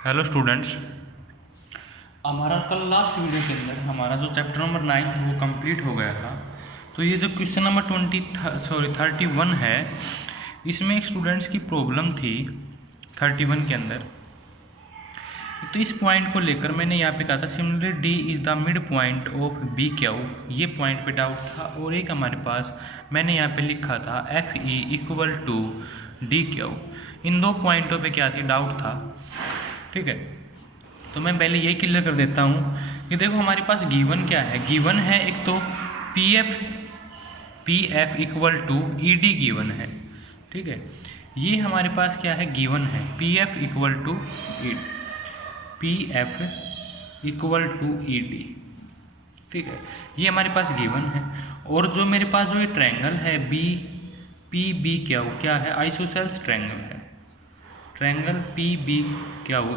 Hello students, हमारा कल last video के अंदर हमारा जो चैप्टर नंबर 9 था वो कंप्लीट हो गया था। तो ये जो क्वेश्चन नंबर 31 है, इसमें एक स्टूडेंट्स की प्रॉब्लम थी 31 के अंदर। तो इस पॉइंट को लेकर मैंने यहाँ पे कहा था similarly D is the mid point of B Q, ये पॉइंट पे डाउट था। और एक हमारे पास मैंने यहाँ पे लिखा था F E equal to D Q. इन दो पॉइंटों पे क्या थी, डाउट था। ठीक है, तो मैं पहले यही क्लियर कर देता हूँ कि देखो हमारे पास गिवन क्या है। गिवन है एक तो P F equal to E D given है। ठीक है, ये हमारे पास क्या है, गिवन है P F equal to E D. ठीक है, ये हमारे पास गिवन है। और जो मेरे पास जो ये ट्रायंगल है बी पी बी क्या है, आइसोसेल्स ट्रायंगल है। Triangle P B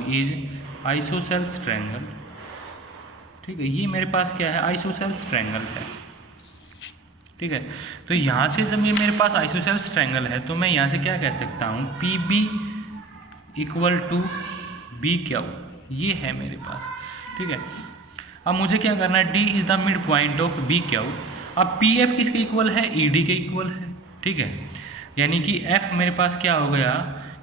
is isosceles triangle. ठीक है, ये मेरे पास क्या है, आइसोसेल्स ट्रायंगल है। ठीक है, तो यहाँ से जब ये मेरे पास आइसोसेल्स ट्रायंगल है तो मैं यहाँ से क्या कह सकता हूँ, P B equal to B Q, ये है मेरे पास। ठीक है, अब मुझे क्या करना है, D is the mid point of B Q. अब पी एफ किसके इक्वल है, ई डी के इक्वल है। ठीक है, यानी कि एफ मेरे पास क्या हो गया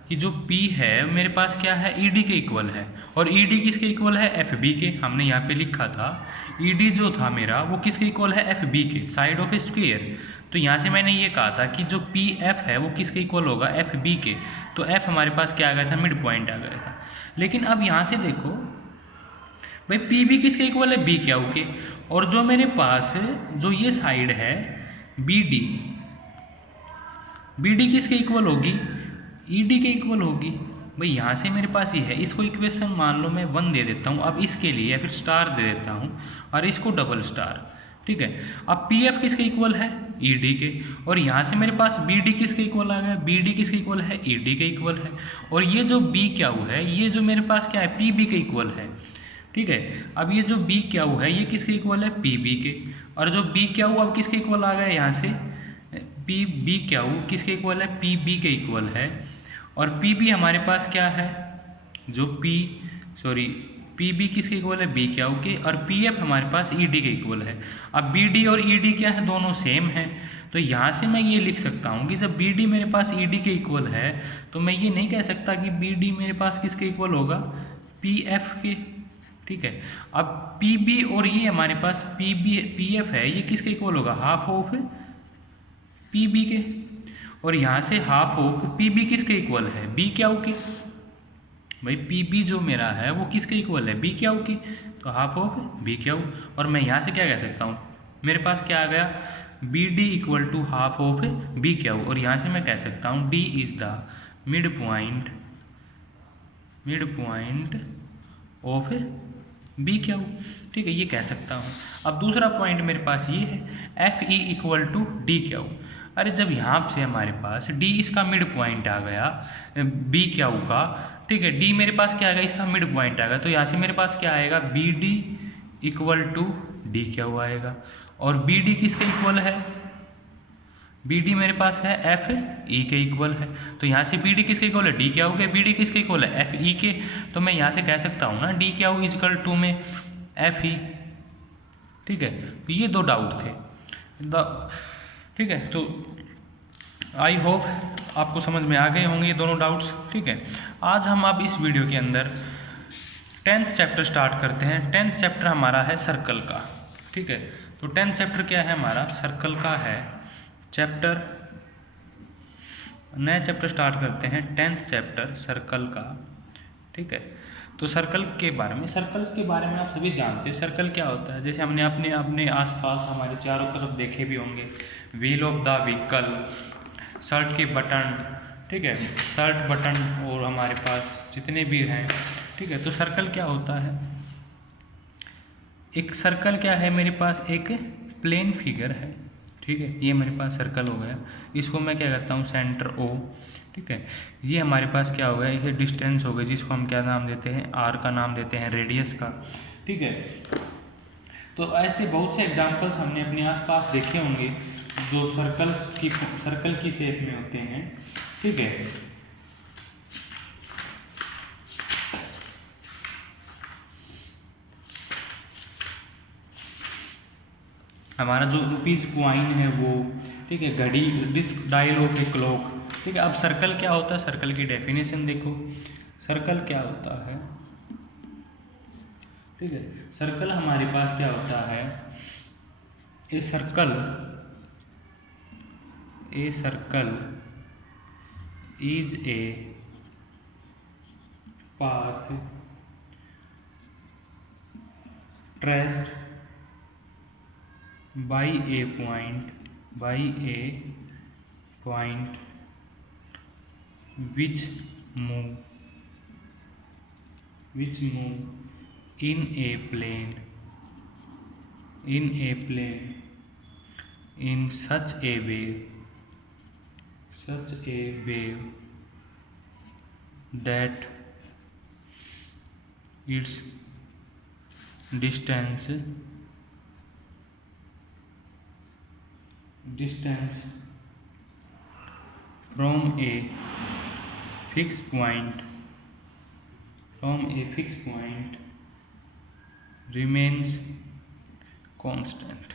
कि जो P है मेरे पास क्या है, ED के इक्वल है। और ED किसके इक्वल है, FB के। हमने यहाँ पे लिखा था ED जो था मेरा वो किसके इक्वल है, FB के, साइड ऑफ ए स्क्वायर। तो यहाँ से मैंने ये कहा था कि जो PF है वो किसके इक्वल होगा, FB के। तो F हमारे पास क्या आ गया था, मिड पॉइंट आ गया था। लेकिन अब यहाँ से देखो भाई PB किसके इक्वल है, BQ के। और जो मेरे पास जो ये साइड है BD किसके इक्वल होगी, ED के इक्वल होगी। भाई यहाँ से मेरे पास ये है, इसको इक्वेशन मान लो मैं 1 दे देता हूँ अब इसके लिए, या फिर स्टार दे देता हूँ और इसको डबल स्टार। ठीक है, अब PF किसके इक्वल है, ED के। और यहाँ से मेरे पास BD किसके इक्वल आ गया, BD किसके इक्वल है, ED के इक्वल है। और ये जो BQ है ये जो मेरे पास क्या है, PB के इक्वल है। ठीक है, अब ये जो BQ है ये किसके इक्वल है, PB के। और जो BQ अब किसके इक्वल आ गया, यहाँ से BQ किसके इक्वल है, PB के इक्वल है। और PB हमारे पास क्या है, जो PB किसके इक्वल है, BQ के। और PF हमारे पास ED के इक्वल है। अब BD और ED क्या है, दोनों सेम है। तो यहाँ से मैं ये लिख सकता हूँ कि जब BD मेरे पास ED के इक्वल है तो मैं ये नहीं कह सकता कि BD मेरे पास किसके इक्वल होगा, PF के। ठीक है, अब PB और ये हमारे पास PF है, ये किसके इक्वल होगा, हाफ ऑफ PB के। और यहाँ से हाफ ऑफ PB किसके इक्वल है, BQ के। भाई PB जो मेरा है वो किसके इक्वल है, BQ के। तो हाफ ऑफ BQ। और मैं यहाँ से क्या कह सकता हूँ, मेरे पास क्या आ गया, BD equal to half of BQ। और यहाँ से मैं कह सकता हूँ D is the mid point of BQ। ठीक है, ये कह सकता हूँ। अब दूसरा पॉइंट मेरे पास ये है FE इक्वल टू DQ। अरे जब यहाँ से हमारे पास D इसका मिड पॉइंट आ गया BQ का। ठीक है, D मेरे पास क्या आएगा, इसका मिड पॉइंट आएगा। तो यहाँ से मेरे पास क्या आएगा, BD इक्वल टू DQ आएगा। और BD किसके इक्वल है, BD मेरे पास है FE के इक्वल है। तो यहाँ से BD किसके इक्वल है, DQ के। BD किसके इक्वल है, FE के। तो मैं यहाँ से कह सकता हूँ ना DQ इक्वल टू में FE। ठीक है, तो ये दो डाउट थे। ठीक है, तो आई होप आपको समझ में आ गए होंगे ये दोनों डाउट्स। ठीक है, आज हम अब इस वीडियो के अंदर 10th चैप्टर स्टार्ट करते हैं। 10th चैप्टर हमारा है सर्कल का। ठीक है, तो 10th चैप्टर क्या है हमारा, सर्कल का है चैप्टर। नया चैप्टर स्टार्ट करते हैं, 10th चैप्टर सर्कल का। ठीक है, तो सर्कल के बारे में, सर्कल्स के बारे में आप सभी जानते हैं सर्कल क्या होता है। जैसे हमने अपने आसपास हमारे चारों तरफ देखे भी होंगे, wheel of the vehicle, shirt के बटन। ठीक है, शर्ट बटन और हमारे पास जितने भी हैं। ठीक है, तो सर्कल क्या होता है, एक सर्कल क्या है मेरे पास, एक प्लेन फिगर है। ठीक है, ये मेरे पास सर्कल हो गया, इसको मैं क्या करता हूँ, सेंटर O। ठीक है, ये हमारे पास क्या हो गया, ये डिस्टेंस हो गई, जिसको हम क्या नाम देते हैं, R का नाम देते हैं, रेडियस का। ठीक है, तो ऐसे बहुत से एग्जांपल्स हमने अपने आसपास देखे होंगे जो सर्कल की शेप में होते हैं। ठीक है, हमारा जो रुपीज़ कॉइन है वो, ठीक है, घड़ी, disc dial of a clock, ठीक है। अब सर्कल क्या होता है, सर्कल की डेफिनेशन देखो, सर्कल क्या होता है, ठीक है। सर्कल हमारे पास क्या होता है, a circle is a path traced by a point which move in a plane in such a wave that its distance from a fixed point remains constant,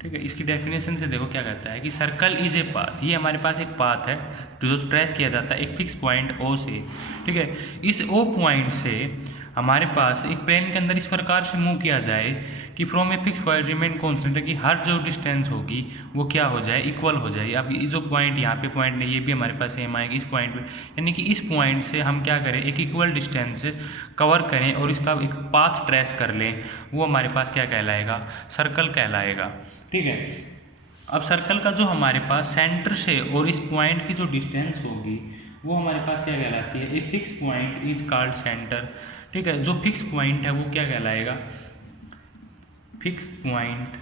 ठीक है। इसकी डेफिनेशन से देखो क्या कहता है कि सर्कल इज ए पाथ, ये हमारे पास एक पाथ है जो ट्रेस किया जाता है एक फिक्स पॉइंट ओ से, ठीक है। इस ओ पॉइंट से हमारे पास एक प्लेन के अंदर इस प्रकार से मूव किया जाए कि from A fix point remain constant, है कि हर जो डिस्टेंस होगी वो क्या हो जाए, इक्वल हो जाए। अब ये जो पॉइंट यहाँ पे पॉइंट नहीं, ये भी हमारे पास सेम आएगी इस पॉइंट पे, यानी कि इस पॉइंट से हम क्या करें, एक इक्वल डिस्टेंस कवर करें और इसका एक पाथ ट्रेस कर लें, वो हमारे पास क्या कहलाएगा, सर्कल कहलाएगा, ठीक है। अब सर्कल का जो हमारे पास सेंटर से और इस पॉइंट की जो डिस्टेंस होगी वो हमारे पास क्या कहलाती है, a fix point is called centre, ठीक है। जो फिक्स पॉइंट है वो क्या कहलाएगा, fix point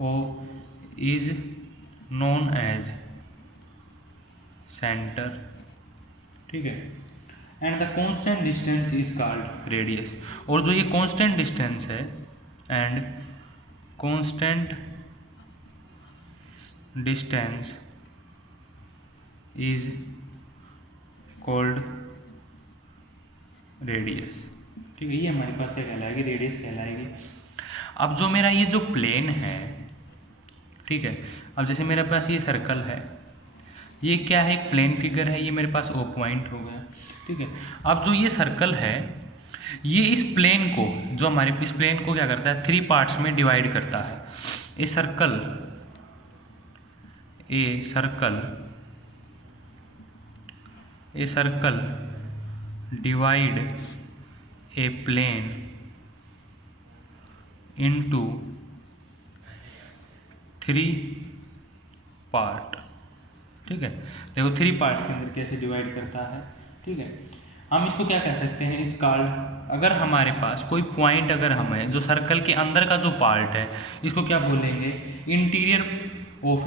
O is known as centre, ठीक है। And the constant distance is called radius, और जो ये कांस्टेंट डिस्टेंस है and constant distance is called radius, ठीक है। ये हमारे पास क्या कहलाएगी, रेडियस कहलाएगी। अब जो मेरा ये जो प्लेन है, ठीक है, अब जैसे मेरे पास ये सर्कल है, ये क्या है, एक प्लेन फिगर है, ये मेरे पास ओ पॉइंट हो गया, ठीक है। अब जो ये सर्कल है ये इस प्लेन को, जो हमारे इस प्लेन को क्या करता है, 3 पार्ट्स में डिवाइड करता है। A circle divide a plane into 3 part, ठीक है। देखो 3 पार्ट के अंदर कैसे डिवाइड करता है, ठीक है। हम इसको क्या कह सकते हैं, इस कॉल्ड, अगर हमारे पास कोई पॉइंट अगर हमें जो सर्कल के अंदर का जो पार्ट है इसको क्या बोलेंगे, इंटीरियर ऑफ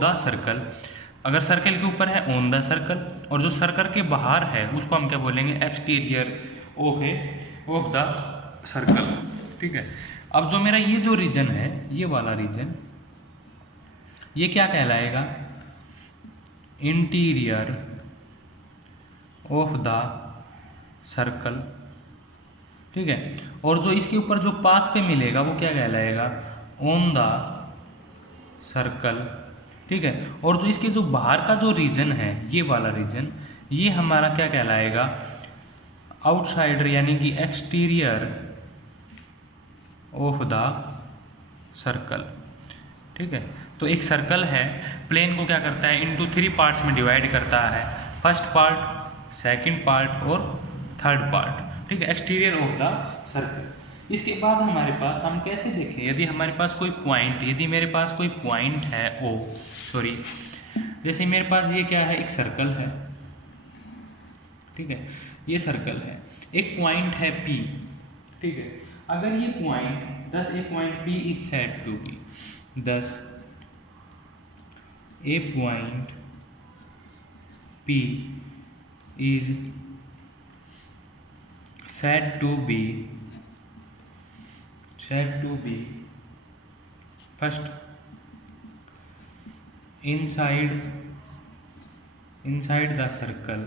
द सर्कल। अगर सर्कल के ऊपर है ऑन द सर्कल, और जो सर्कल के बाहर है उसको हम क्या बोलेंगे, एक्सटीरियर ऑफ द सर्कल, ठीक है। अब जो मेरा ये जो रीजन है, ये वाला रीजन, ये क्या कहलाएगा, इंटीरियर ऑफ द सर्कल, ठीक है। और जो इसके ऊपर जो पाथ पे मिलेगा वो क्या कहलाएगा, ऑन द सर्कल, ठीक है। और जो इसके जो बाहर का जो रीजन है, ये वाला रीजन, ये हमारा क्या कहलाएगा, आउटसाइडर, यानी कि एक्सटीरियर ऑफ द सर्कल, ठीक है। तो एक सर्कल है, प्लेन को क्या करता है, इनटू 3 पार्ट्स में डिवाइड करता है, फर्स्ट पार्ट, सेकंड पार्ट और थर्ड पार्ट, ठीक है, एक्सटीरियर ऑफ द सर्कल। इसके बाद हमारे पास हम कैसे देखें, यदि हमारे पास कोई पॉइंट, यदि मेरे पास कोई पॉइंट है जैसे मेरे पास ये क्या है, एक सर्कल है, ठीक है, ये सर्कल है, एक पॉइंट है P, ठीक है। अगर ये point, thus a point P is said to be, thus a point P is said to be first inside the circle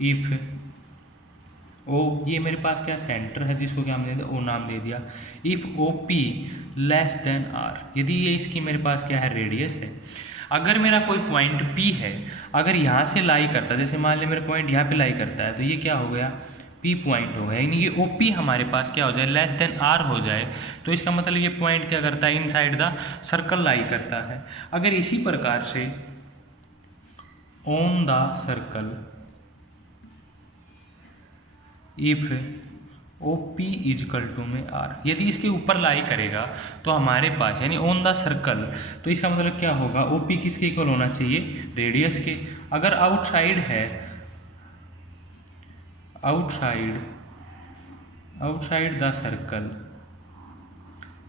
if ओ ये मेरे पास क्या सेंटर है जिसको क्या हम दे दिया, ओ नाम दे दिया। If O P less than r, यदि ये इसकी मेरे पास क्या है रेडियस है। अगर मेरा कोई पॉइंट पी है, अगर यहाँ से लाई करता है, जैसे मान लिया मेरा पॉइंट यहाँ पे लाई करता है, तो ये क्या हो गया पी पॉइंट हो गया, यानी कि ओ पी हमारे पास क्या हो जाए लेस देन आर हो जाए, तो इसका मतलब ये पॉइंट क्या करता है इनसाइड द सर्कल लाई करता है। अगर इसी प्रकार से on the circle if O P equal to में आर, यदि इसके ऊपर लाई करेगा तो हमारे पास यानी ऑन द सर्कल, तो इसका मतलब क्या होगा ओ पी किसके इक्वल होना चाहिए रेडियस के। अगर आउटसाइड है, आउटसाइड द सर्कल,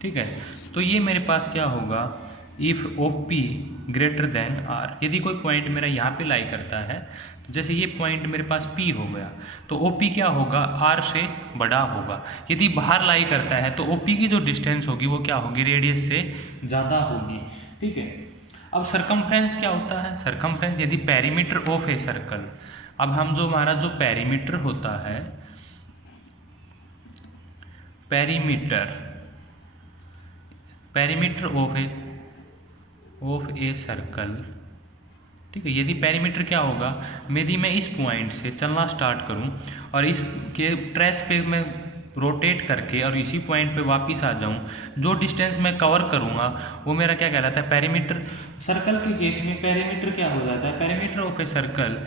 ठीक है, तो ये मेरे पास क्या होगा if O P greater than r, यदि कोई पॉइंट मेरा यहाँ पे लाई करता है, जैसे ये पॉइंट मेरे पास P हो गया, तो OP क्या होगा R से बड़ा होगा। यदि बाहर लाई करता है तो OP की जो डिस्टेंस होगी वो क्या होगी रेडियस से ज़्यादा होगी, ठीक है। अब सरकमफ्रेंस क्या होता है, सरकमफ्रेंस यदि पेरीमीटर ऑफ ए सर्कल, अब हम जो हमारा जो पेरीमीटर होता है, पेरीमीटर ऑफ ए सर्कल, ठीक है, यदि पेरीमीटर क्या होगा, यदि मैं इस पॉइंट से चलना स्टार्ट करूं और इसके ट्रेस पे मैं रोटेट करके और इसी पॉइंट पे वापस आ जाऊं, जो डिस्टेंस मैं कवर करूंगा वो मेरा क्या कहलाता है पेरीमीटर। सर्कल के केस में पेरीमीटर क्या हो जाता है, perimeter of a circle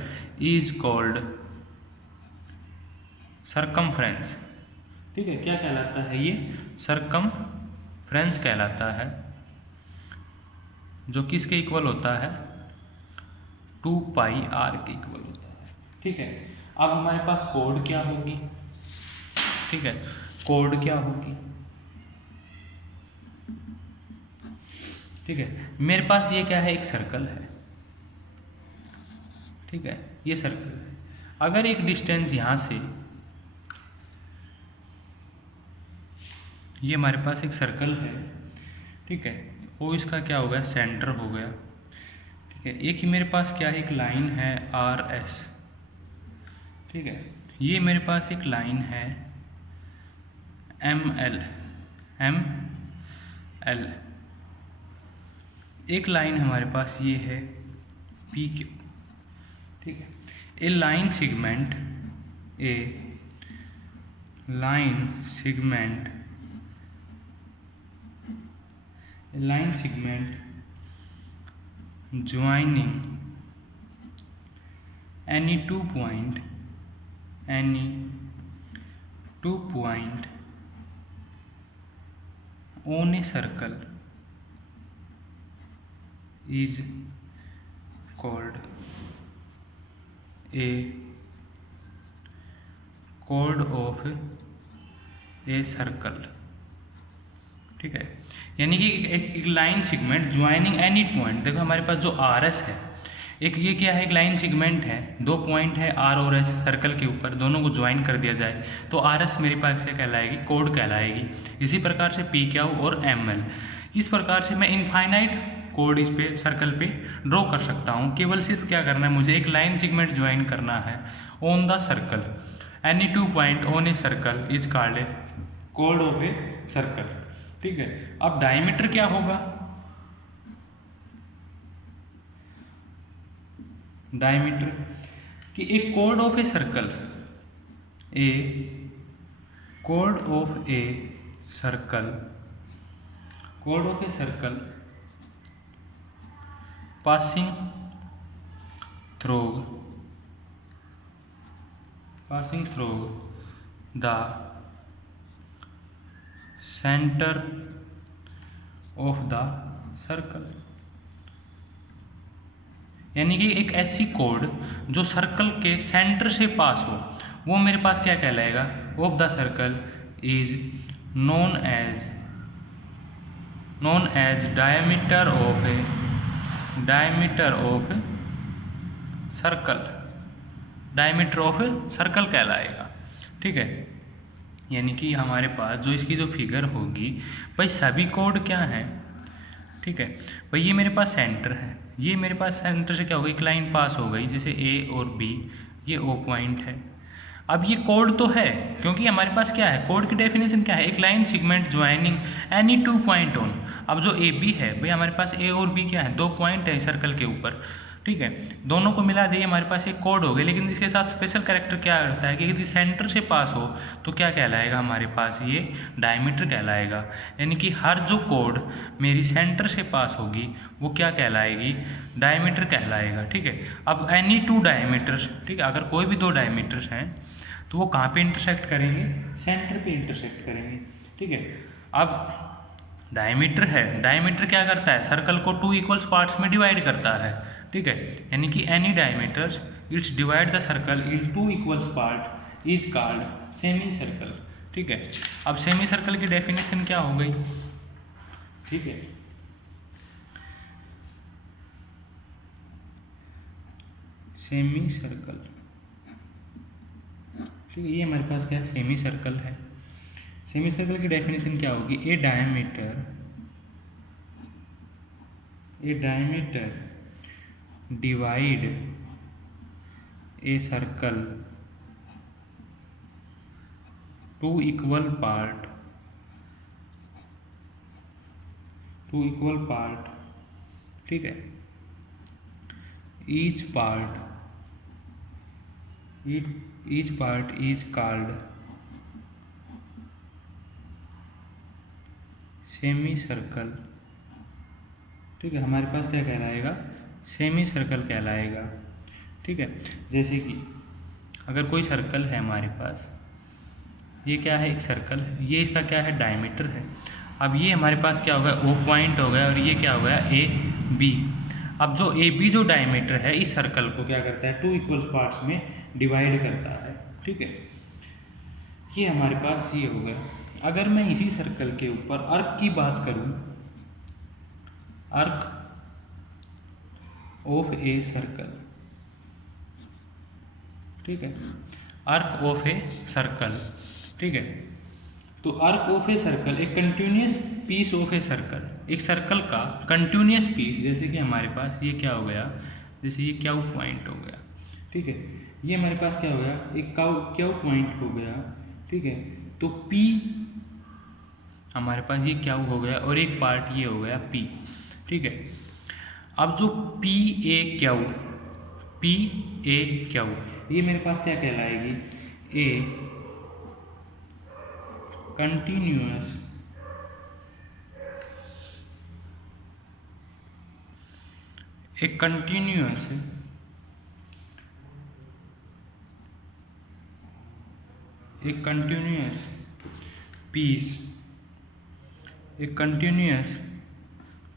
is called circumference, ठीक है, क्या कहलाता है ये सरकमफ्रेंस कहलाता है, जो किसके इक्वल होता है 2 पाई आर के इक्वल होता है, ठीक है। अब हमारे पास कोड क्या होगी, ठीक है, कोड क्या होगी, ठीक है, मेरे पास ये क्या है एक सर्कल है, ठीक है, ये सर्कल है। अगर एक डिस्टेंस यहाँ से, ये हमारे पास एक सर्कल है, ठीक है, वो इसका क्या हो गया सेंटर हो गया, ठीक है। एक ही मेरे पास क्या है एक लाइन है आर एस, ठीक है, ये मेरे पास एक लाइन है एम एल, एक लाइन हमारे पास ये है पी क्यू, ठीक है। A line segment joining any two point on a circle is called a chord of a circle, ठीक है, यानी कि एक line segment joining any point, देखो हमारे पास जो आर एस है, एक ये क्या है एक लाइन सेगमेंट है, दो पॉइंट है आर और एस सर्कल के ऊपर, दोनों को ज्वाइन कर दिया जाए तो आर एस मेरे पास क्या कहलाएगी कोड कहलाएगी। इसी प्रकार से पी क्यू और एम एल, इस प्रकार से मैं इनफाइनाइट कोड इस पे सर्कल पे ड्रॉ कर सकता हूँ। केवल सिर्फ क्या करना है मुझे एक लाइन सेगमेंट ज्वाइन करना है on the circle, any two point on A circle is called a code of a circle, ठीक है। अब डायमीटर क्या होगा, डायमीटर कि एक code of a circle, code of a circle passing through the centre of the circle, यानी कि एक ऐसी कोड जो सर्कल के सेंटर से पास हो वो मेरे पास क्या कहलाएगा of the circle is known as diameter of circle कहलाएगा, ठीक है। यानी कि हमारे पास जो इसकी जो फिगर होगी भाई सभी कोड क्या हैं, ठीक है भाई, ये मेरे पास सेंटर है, ये मेरे पास सेंटर से क्या होगा एक लाइन पास हो गई जैसे ए और बी, ये ओ पॉइंट है। अब ये कोड तो है, क्योंकि हमारे पास क्या है, कोड की डेफिनेशन क्या है, एक line segment joining any two point on. अब जो ए बी है भाई, हमारे पास ए और बी क्या है, दो पॉइंट है सर्कल के ऊपर, ठीक है, दोनों को मिला दिए हमारे पास एक कोड हो गया। लेकिन इसके साथ स्पेशल कैरेक्टर क्या रहता है कि यदि सेंटर से पास हो तो क्या कहलाएगा हमारे पास, ये डायमीटर कहलाएगा। यानी कि हर जो कोड मेरी सेंटर से पास होगी वो क्या कहलाएगी, डायमीटर कहलाएगा, ठीक है। अब एनी टू डायमीटर्स, ठीक है, अगर कोई भी दो डायमीटर्स हैं तो वो कहाँ पे इंटरसेक्ट करेंगे, सेंटर पे इंटरसेक्ट करेंगे, ठीक है। अब डायमीटर है, डायमीटर क्या करता है, सर्कल को टू इक्वल्स पार्ट्स में डिवाइड करता है, ठीक है। यानी कि any diameters it's divide the circle in two equals part is called semi circle, ठीक है। अब सेमी सर्कल की डेफिनेशन क्या हो गई, ठीक है, सेमी सर्कल, ठीक है, ये हमारे पास क्या है, सेमी सर्कल है। सेमी सर्कल की डेफिनेशन क्या होगी, a diameter divide a circle two equal part, ठीक है, each part is called semi circle, ठीक है। हमारे पास क्या कहलाएगा, सेमी सर्कल कहलाएगा, ठीक है। जैसे कि अगर कोई सर्कल है हमारे पास, ये क्या है, एक सर्कल है, ये इसका क्या है, डायमीटर है। अब ये हमारे पास क्या हो गया, ओ पॉइंट हो गया, और ये क्या हो गया, ए बी। अब जो ए बी जो डायमीटर है इस सर्कल को क्या करता है, टू इक्वल्स पार्ट्स में डिवाइड करता है, ठीक है। ये हमारे पास ये हो गया। अगर मैं इसी सर्कल के ऊपर अर्क की बात करूं, अर्क ऑफ ए सर्कल, ठीक है, अर्क ऑफ ए सर्कल, ठीक है। तो अर्क ऑफ ए सर्कल एक continuous piece of a circle, एक सर्कल का कंटिन्यूस पीस, जैसे कि हमारे पास ये क्या हो गया, जैसे ये क्यू पॉइंट हो गया, ठीक है, ये हमारे पास क्या हो गया, एक क्यू पॉइंट हो गया, ठीक है। तो P हमारे पास ये क्या हो गया, और एक पार्ट ये हो गया P, ठीक है। अब जो P A क्यू ये मेरे पास क्या कहलाएगी, a continuous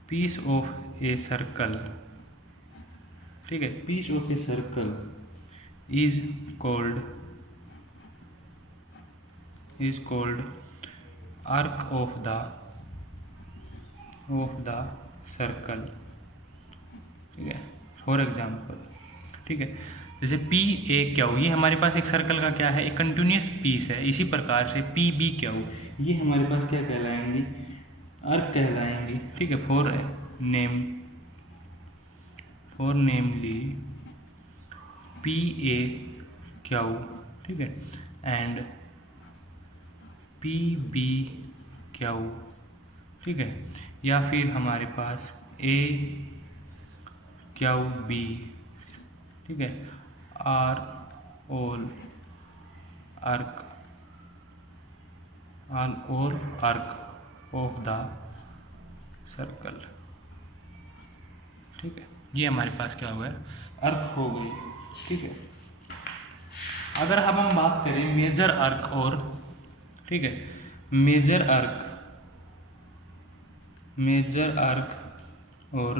piece of a circle, ठीक है, piece of a circle is called arc of the circle, ठीक है। फॉर एग्जाम्पल, ठीक है, जैसे पी ए क्यू ये हमारे पास एक सर्कल का क्या है, एक कंटिन्यूस पीस है। इसी प्रकार से पी बी क्यू ये हमारे पास क्या कहलाएंगी, अर्क कहलाएंगी, ठीक है। For namely P A Q, ठीक है, एंड पी बी क्यू, ठीक है। या फिर हमारे पास ए क्यू बी, ठीक है, आर ऑल अर्क ऑफ द सर्कल, ठीक है। ये हमारे पास क्या हो गया, अर्क हो गई, ठीक है। अगर अब हम बात करें मेजर अर्क और, ठीक है, मेजर अर्क और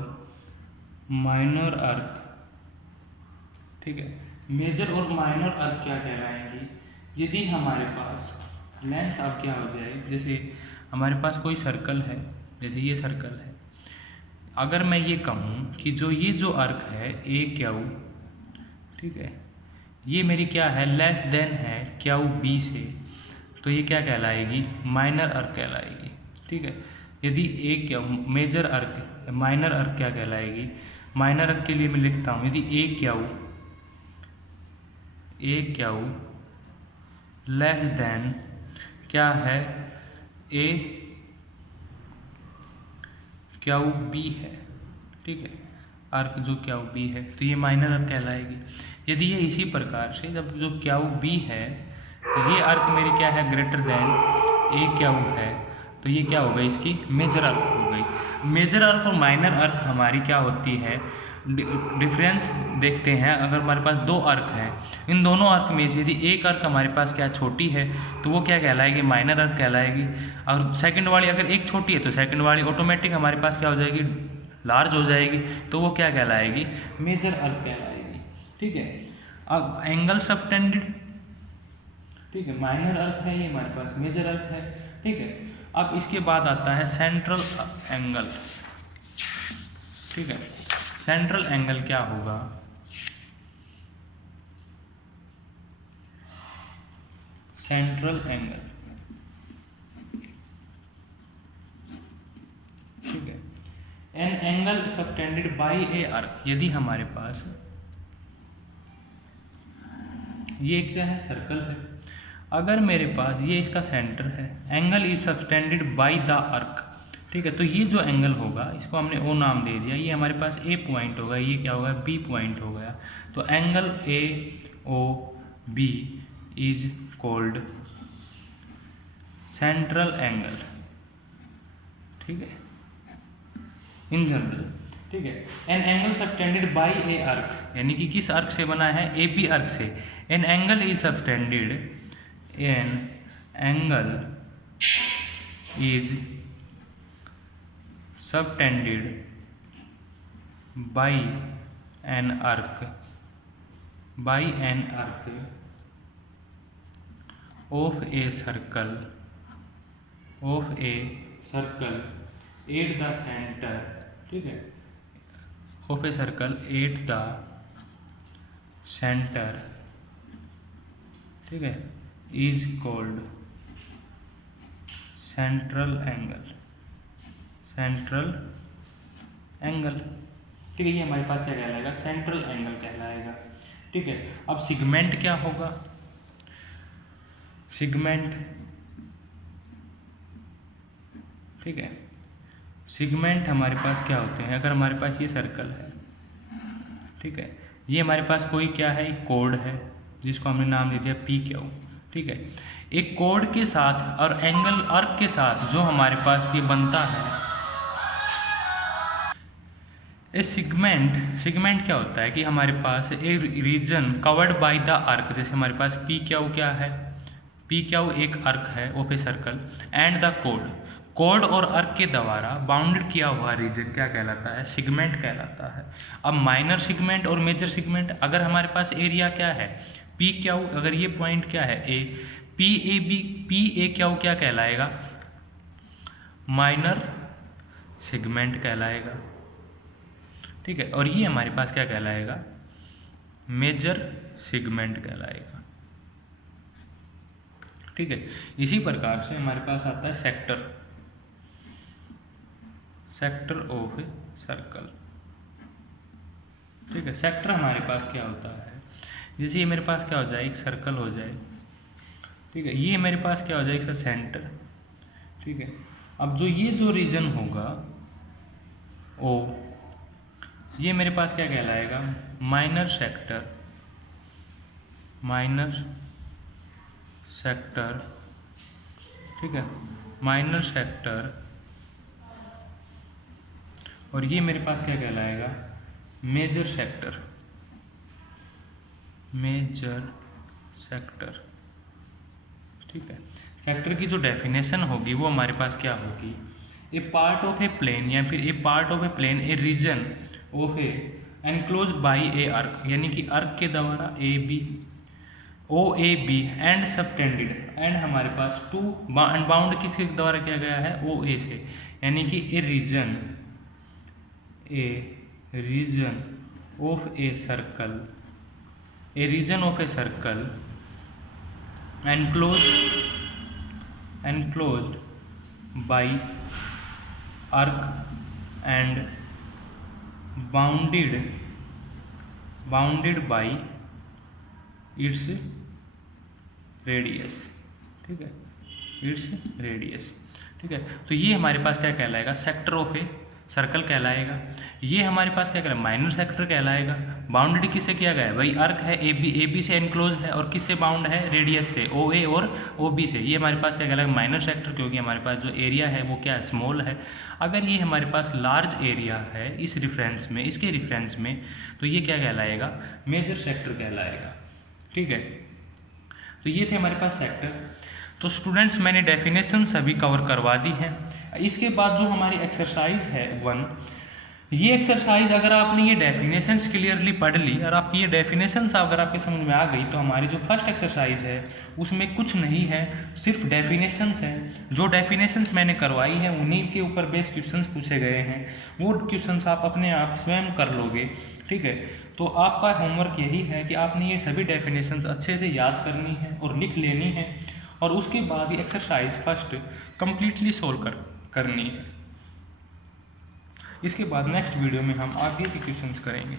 माइनर अर्क, ठीक है। मेजर और माइनर अर्क क्या कहलाएंगी, यदि हमारे पास लेंथ अब क्या हो जाए, जैसे हमारे पास कोई सर्कल है, जैसे ये सर्कल है, अगर मैं ये कहूँ कि ये जो अर्क है ए क्यू, ठीक है, ये मेरी क्या है, लेस देन है क्यू बी से, तो ये क्या कहलाएगी, माइनर अर्क कहलाएगी, ठीक है। यदि ए क्यू मेजर अर्क, माइनर अर्क क्या कहलाएगी, माइनर अर्क के लिए मैं लिखता हूँ, यदि ए क्यू लेस देन क्या है, ए क्यू बी है, ठीक है, आर्क जो क्यू बी है, तो ये माइनर आर्क कहलाएगी। यदि ये इसी प्रकार से जब जो क्यू बी है, ये आर्क मेरी क्या है, ग्रेटर देन ए क्यू है, तो ये क्या हो गई, इसकी मेजर आर्क हो गई। मेजर आर्क और माइनर आर्क हमारी क्या होती है, डिफरेंस देखते हैं। अगर हमारे पास दो आर्क हैं, इन दोनों आर्क में से यदि एक आर्क हमारे पास क्या छोटी है, तो वो क्या कहलाएगी, माइनर आर्क कहलाएगी। और सेकंड वाली अगर एक छोटी है, तो सेकंड वाली ऑटोमेटिक हमारे पास क्या हो जाएगी, लार्ज हो जाएगी, तो वो क्या कहलाएगी, मेजर आर्क कहलाएगी। ठीक है, अब एंगल सबटेंडेड, ठीक है, माइनर आर्क है ये हमारे पास, मेजर आर्क है। ठीक है, अब इसके बाद आता है सेंट्रल एंगल। ठीक है, सेंट्रल एंगल क्या होगा, सेंट्रल एंगल, ठीक है, an angle subtended by a arc. यदि हमारे पास ये क्या है, सर्कल है, अगर मेरे पास ये इसका सेंटर है, angle is subtended by the arc, ठीक है, तो ये जो एंगल होगा इसको हमने ओ नाम दे दिया, ये हमारे पास ए पॉइंट होगा, ये क्या होगा, बी पॉइंट हो गया। तो angle A O B is called central angle. ठीक है, इन जनरल। ठीक है, an angle subtended by a arc, यानी कि किस आर्क से बना है, ए बी आर्क से। An angle is subtended, an angle is subtended by an arc, by an arc of a circle, of a circle at the centre. ठीक है, of a circle at the centre, ठीक है, is called central angle, central angle. ठीक है, ये हमारे पास क्या कहलाएगा, सेंट्रल एंगल कहलाएगा। ठीक है, अब सिगमेंट क्या होगा, सिगमेंट, ठीक है, सिगमेंट हमारे पास क्या होते हैं, अगर हमारे पास ये सर्कल है, ठीक है, ये हमारे पास कोई क्या है, एक कोड है जिसको हमने नाम दे दिया पी क्यू। ठीक है, एक कोड के साथ और एंगल आर्क के साथ जो हमारे पास ये बनता है, ए सिगमेंट, सिगमेंट क्या होता है कि हमारे पास ए reason covered by the arc, जैसे हमारे पास पी क्यू क्या है, पी क्यू एक आर्क है of a circle, and the code, code और आर्क के द्वारा बाउंडेड किया हुआ रीजन क्या कहलाता है, सिगमेंट कहलाता है। अब माइनर सिगमेंट और मेजर सिगमेंट, अगर हमारे पास एरिया क्या है, पी क्यू, अगर ये पॉइंट क्या है A, P A B, P A Q क्या कहलाएगा, माइनर सिगमेंट कहलाएगा। ठीक है, और ये हमारे पास क्या कहलाएगा, मेजर सिगमेंट कहलाएगा। ठीक है, इसी प्रकार से हमारे पास आता है sector, sector of a circle. ठीक है, सेक्टर हमारे पास क्या होता है, जैसे ये मेरे पास क्या हो जाए, एक सर्कल हो जाए, ठीक है, ये मेरे पास क्या हो जाए, इसका सेंटर। ठीक है, अब जो ये जो रीजन होगा ओ, ये मेरे पास क्या कहलाएगा, माइनर सेक्टर, माइनर सेक्टर। ठीक है, माइनर सेक्टर, और ये मेरे पास क्या कहलाएगा, मेजर सेक्टर, मेजर सेक्टर। ठीक है, सेक्टर की जो डेफिनेशन होगी वो हमारे पास क्या होगी, a part of a plane, या फिर a part of a plane, a region of a enclose by a arc, यानी कि आर्क के द्वारा A B, O A B and subtended, and हमारे पास टू बाउंड किसके द्वारा किया गया है, ओ ए से, यानी कि a region of a circle, a region of a circle enclosed by arc and bounded by its radius, ठीक है, इट्स रेडियस, ठीक है। तो ये हमारे पास क्या कहलाएगा, सेक्टर ऑफ ए सर्कल कहलाएगा। ये हमारे पास क्या कहलाएगा, माइनर सेक्टर कहलाएगा। बाउंडेड किससे किया गया है भाई, अर्क है ए बी से एनक्लोज है, और किससे बाउंड है, रेडियस से, ओ ए और ओ बी से। ये हमारे पास क्या कहलाएगा, माइनर सेक्टर, क्योंकि हमारे पास जो एरिया है वो क्या है, स्मॉल है। अगर ये हमारे पास लार्ज एरिया है इस रिफरेंस में, इसके रिफरेंस में, तो ये क्या कहलाएगा, मेजर सेक्टर कहलाएगा, ठीक है। तो ये थे हमारे पास सेक्टर। तो स्टूडेंट्स मैंने डेफिनेशन सभी कवर करवा दी है। इसके बाद जो हमारी एक्सरसाइज है 1, ये एक्सरसाइज अगर आपने ये डेफिनेशंस क्लियरली पढ़ ली और आपकी ये डेफिनेशंस अगर आपके समझ में आ गई, तो हमारी जो फर्स्ट एक्सरसाइज है उसमें कुछ नहीं है, सिर्फ डेफिनेशंस हैं। जो डेफिनेशंस मैंने करवाई हैं उन्हीं के ऊपर बेस्ड क्वेश्चंस पूछे गए हैं, वो क्वेश्चंस आप अपने आप स्वयं कर लोगे, ठीक है। तो आपका होमवर्क यही है कि आपने ये सभी डेफिनेशंस अच्छे से याद करनी है और लिख लेनी है, और उसके बाद ये एक्सरसाइज फर्स्ट कंप्लीटली सोल्व करनी है। इसके बाद नेक्स्ट वीडियो में हम आगे के क्वेश्चंस करेंगे।